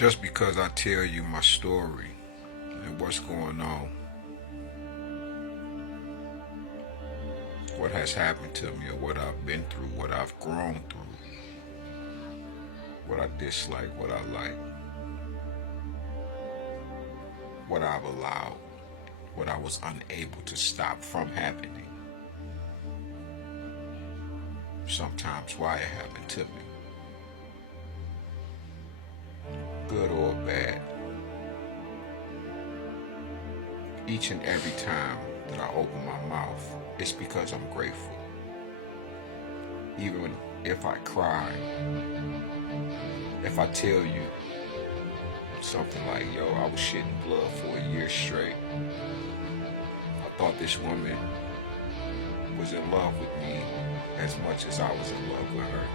Just because I tell you my story and what's going on, what has happened to me, or what I've been through, what I've grown through, what I dislike, what I like, what I've allowed, what I was unable to stop from happening, sometimes why it happened to me, good or bad. Each and every time that I open my mouth, it's because I'm grateful. Even if I cry, if I tell you something like, yo, I was shitting blood for a year straight. I thought this woman was in love with me as much as I was in love with her.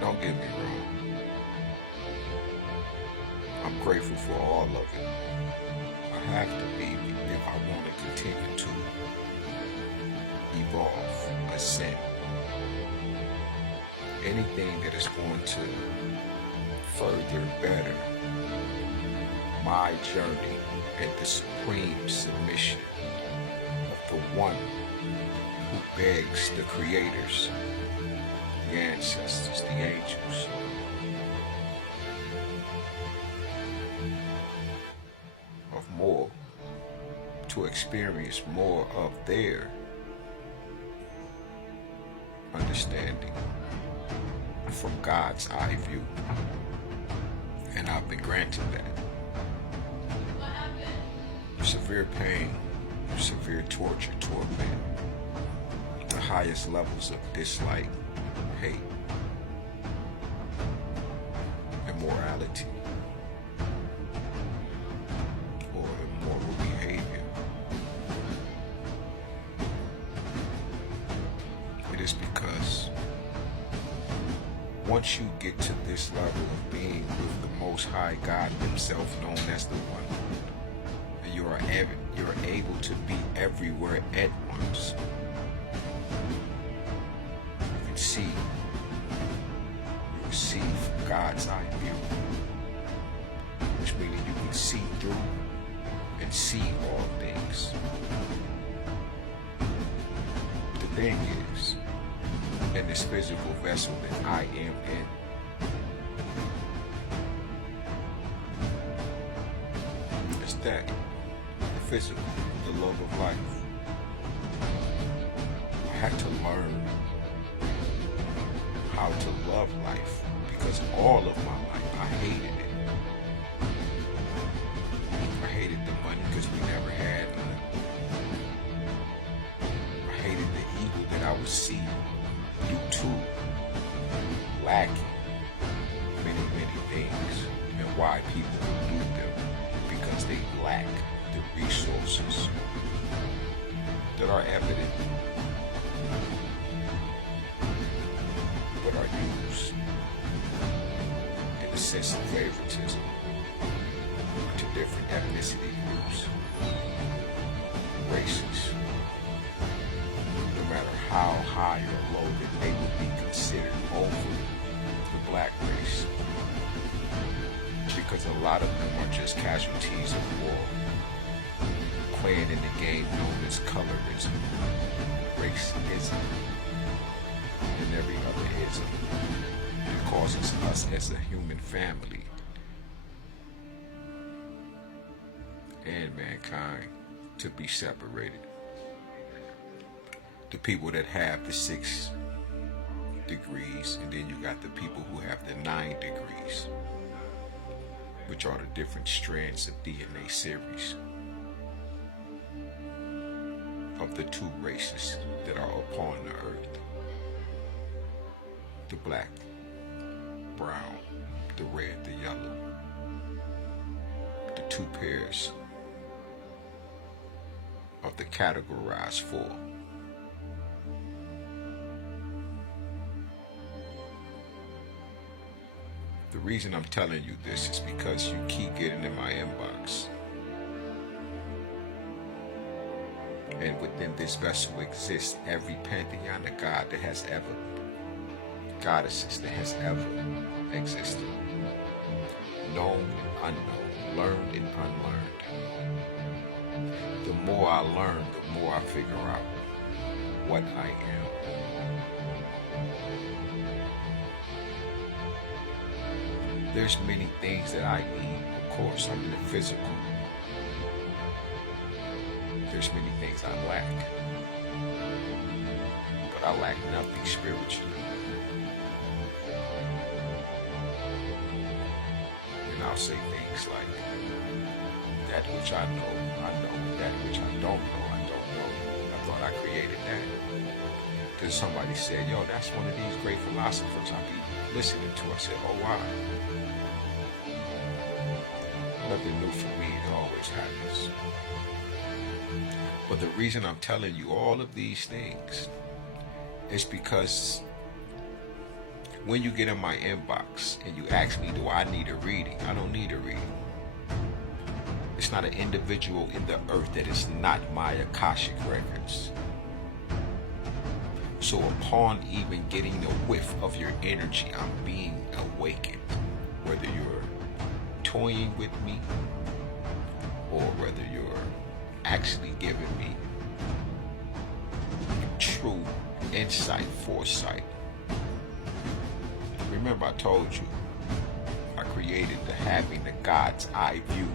Don't get me wrong. I'm grateful for all of it. I have to be if I want to continue to evolve, ascend. Anything that is going to further better my journey and the supreme submission of the one who begs the creators, the ancestors, the angels, of more, to experience more of their understanding from God's eye view. And I've been granted that. Severe pain, severe torture, torment, the highest levels of dislike, hate, immorality, or immoral behavior. It is because once you get to this level of being with the Most High God Himself, known as the One, and you're able to be everywhere at once. You can see, you receive from God's eye view, which means you can see through and see all things. The thing is, in this physical vessel that I am in, it's that, the physical, the love of life. I had to learn how to love life because all of my life I hated it. I hated the money because we never had none. I hated the evil that I would see due to lacking many things, and why people would do them because they lack the resources that are evident but are used in a sense of favoritism to different ethnicity groups, races, no matter how high or low that they would be considered over the black race, because a lot of them are just casualties of war, playing in the game known as colorism, racism, and every other ism that causes us as a human family and mankind to be separated. The people that have the 6 degrees, and then you got the people who have the 9 degrees, which are the different strands of DNA series of the 2 races that are upon the earth. The black, brown, the red, the yellow. The 2 pairs of the categorized 4. The reason I'm telling you this is because you keep getting in my inbox. And within this vessel exists every pantheon of God that has ever goddesses that has ever existed. Known and unknown, learned and unlearned. The more I learn, the more I figure out what I am. There's many things that I need. Of course, I'm in the physical. There's many things I lack. But I lack nothing spiritually. And I'll say things like, that which I know, that which I don't know, I don't know. I thought I created that. Because somebody said, yo, that's one of these great philosophers I be listening to. I said, oh, wow. Nothing new for me, it always happens. But the reason I'm telling you all of these things is because when you get in my inbox and you ask me, do I need a reading? I don't need a reading. It's not an individual in the earth that is not my Akashic records. So upon even getting a whiff of your energy, I'm being awakened. Whether you're toying with me or whether you're actually giving me true insight, foresight. Remember I told you, I created the having the God's eye view.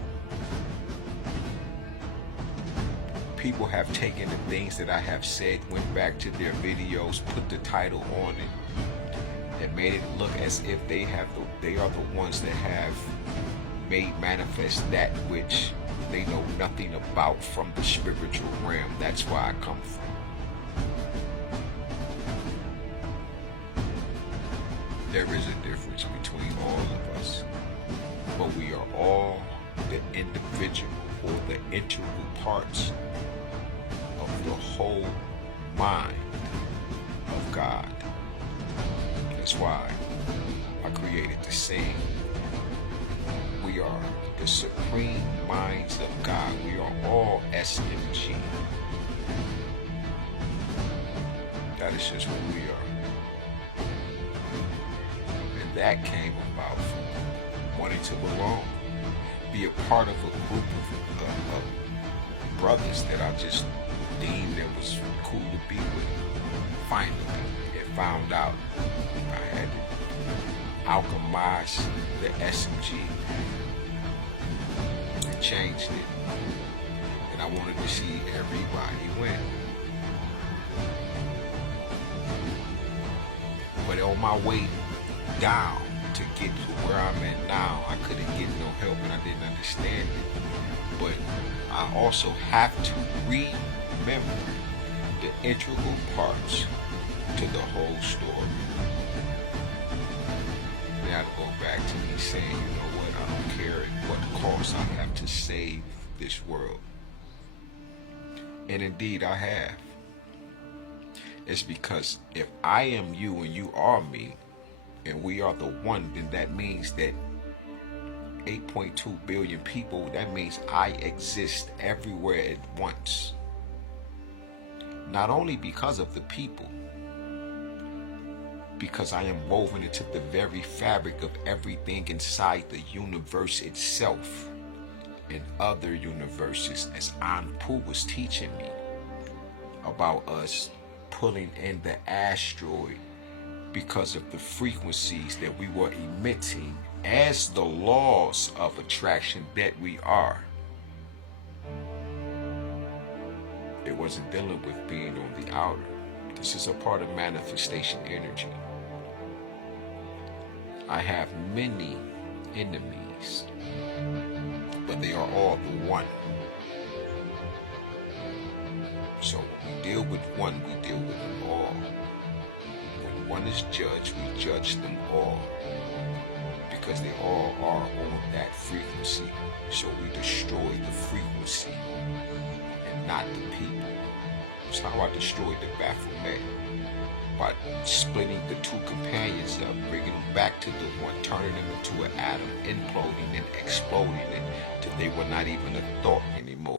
People have taken the things that I have said, went back to their videos, put the title on it, and made it look as if they are the ones that have made manifest that which they know nothing about from the spiritual realm. That's where I come from. There is a difference between all of us, but we are all the individual or the integral parts of the whole mind of God. That's why I created the saying, we are the supreme minds of God. We are all SMG. That is just what we are. And that came about from wanting to belong, be a part of a group of brothers that I just deemed that was cool to be with. Finally, it found out I had to alchemize the SMG and changed it. And I wanted to see everybody win. But on my way down to get to where I'm at now, I couldn't get no help and I didn't understand it. But I also have to remember the integral parts to the whole story. Now to go back to me saying, you know what, I don't care at what cost I have to save this world. And indeed I have. It's because if I am you and you are me, and we are the one, then that means that 8.2 billion people, that means I exist everywhere at once. Not only because of the people, because I am woven into the very fabric of everything inside the universe itself and other universes, as Anpu was teaching me about us pulling in the asteroid because of the frequencies that we were emitting as the laws of attraction that we are. It wasn't dealing with being on the outer. This is a part of manifestation energy. I have many enemies, but they are all the one. So when we deal with one, we deal with them all. When one is judged, we judge them all, because they all are on that frequency. So we destroy the frequency and not the people. That's how I destroyed the Baphomet, by splitting the two companions up, bringing them back to the one, turning them into an atom, imploding and exploding it till they were not even a thought anymore.